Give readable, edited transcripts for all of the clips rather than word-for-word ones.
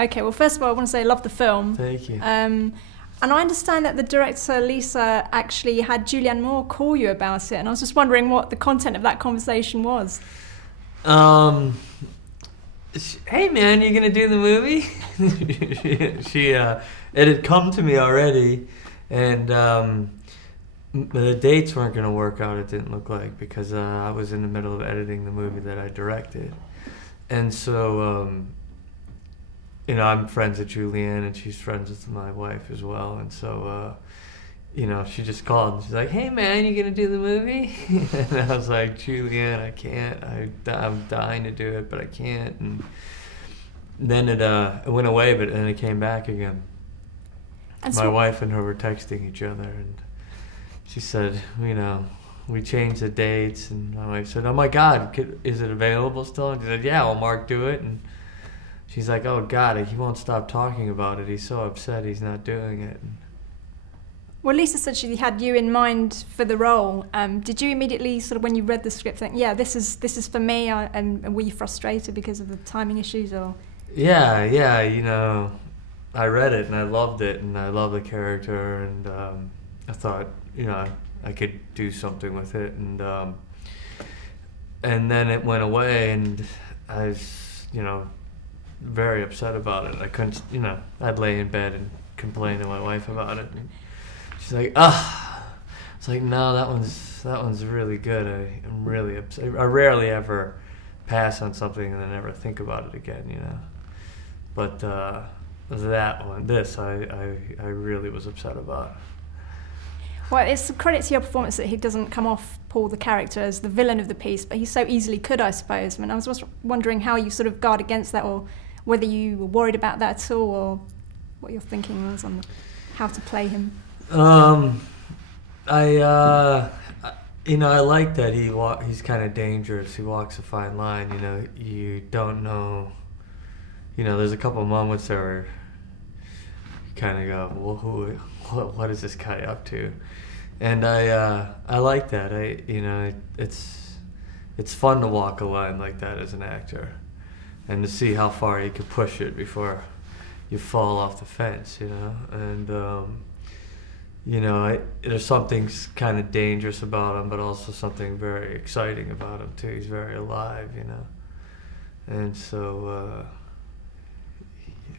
Okay, well, first of all, I want to say I love the film. Thank you. And I understand that the director, Lisa, actually had Julianne Moore call you about it, and I was just wondering what the content of that conversation was. Um, Hey man, you gonna do the movie? It had come to me already, and the dates weren't gonna work out. It didn't look like because I was in the middle of editing the movie that I directed, and so I'm friends with Julianne, and she's friends with my wife as well, and so. She just called and she's like, "Hey man, you gonna do the movie?" And I was like, "Julianne, I can't. I'm dying to do it, but I can't." And then it went away, but then it came back again. And my wife and her were texting each other, and she said, we changed the dates, and my wife said, "Oh my God, is it available still?" And she said, "Yeah, I'll Mark do it." And she's like, "Oh God, he won't stop talking about it. He's so upset he's not doing it." Well, Lisa said she had you in mind for the role. Did you immediately, sort of, when you read the script, think, "Yeah, this is for me"? And were you frustrated because of the timing issues, or? Yeah. I read it and I loved it, and I love the character, and I thought, I could do something with it, and then it went away, and I was, very upset about it. I couldn't, I'd lay in bed and complain to my wife about it. And she's like, it's like, no, that one's really good. I'm really upset. I rarely ever pass on something and then never think about it again, But that one, I really was upset about. Well, it's a credit to your performance that he doesn't come off, Paul, the character, as the villain of the piece, but he so easily could, I suppose. I mean, I was just wondering how you sort of guard against that, or whether you were worried about that at all, or what your thinking was on how to play him. I like that he's kind of dangerous. He walks a fine line. You don't know. There's a couple moments there where you kind of go, "Well, what is this guy up to?" And I like that. It's fun to walk a line like that as an actor, and to see how far you can push it before you fall off the fence. And there's something kind of dangerous about him, but also something very exciting about him too. He's very alive, and so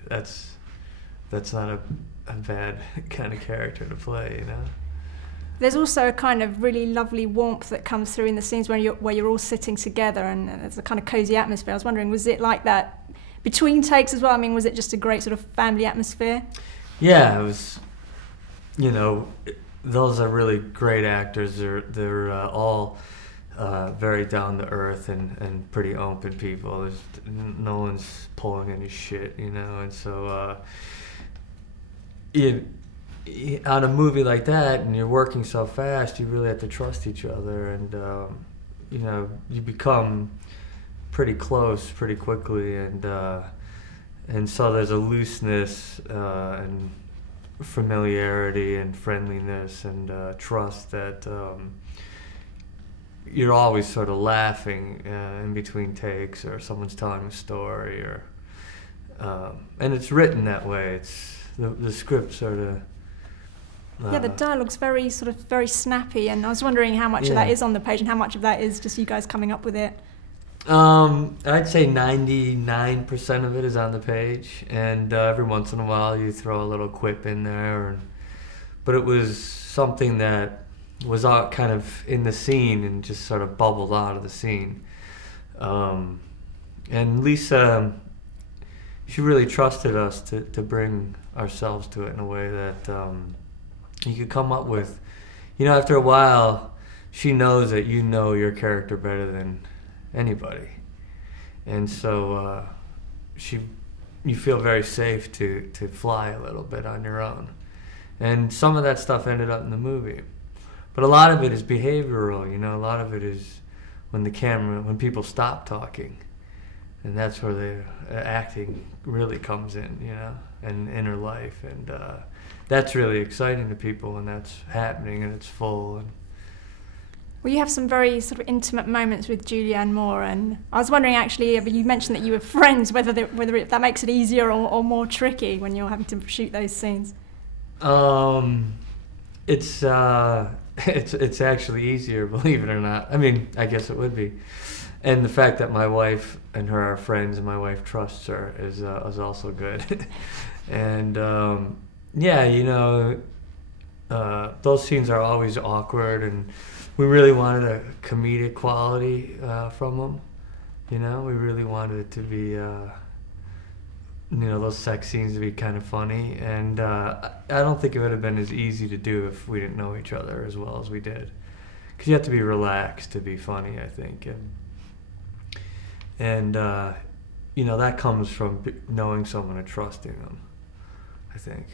that's not a bad kind of character to play, There's also a kind of really lovely warmth that comes through in the scenes where you're all sitting together, and there's a kind of cozy atmosphere. I was wondering, was it like that between takes as well? I mean, was it just a great sort of family atmosphere? Yeah, it was. Those are really great actors. They're all very down to earth and pretty open people. There's no one's pulling any shit, and so on a movie like that, and you're working so fast, you really have to trust each other, and you become pretty close pretty quickly, and so there's a looseness and familiarity and friendliness and trust that you're always sort of laughing in between takes, or someone's telling a story, or and it's written that way. It's the script sort of. The dialogue's very snappy, and I was wondering how much of that is on the page and how much of that is just you guys coming up with it. I'd say 99% of it is on the page, and every once in a while you throw a little quip in there. But it was something that was all kind of in the scene and just sort of bubbled out of the scene. And Lisa, she really trusted us to bring ourselves to it in a way that you could come up with. After a while, she knows that you know your character better than anybody, and so you feel very safe to fly a little bit on your own, and some of that stuff ended up in the movie, but a lot of it is behavioral. A lot of it is when people stop talking, and that's where the acting really comes in, and inner life, and that's really exciting to people when that's happening and it's full. Well, you have some very sort of intimate moments with Julianne Moore, and I was wondering actually, you mentioned that you were friends, whether that makes it easier or more tricky when you're having to shoot those scenes. It's actually easier, believe it or not. I mean, I guess it would be. And the fact that my wife and her are friends and my wife trusts her is also good. And those scenes are always awkward, and we really wanted a comedic quality from them. We really wanted it to be, those sex scenes to be kind of funny. And I don't think it would have been as easy to do if we didn't know each other as well as we did. Because you have to be relaxed to be funny, I think. And that comes from knowing someone and trusting them, I think.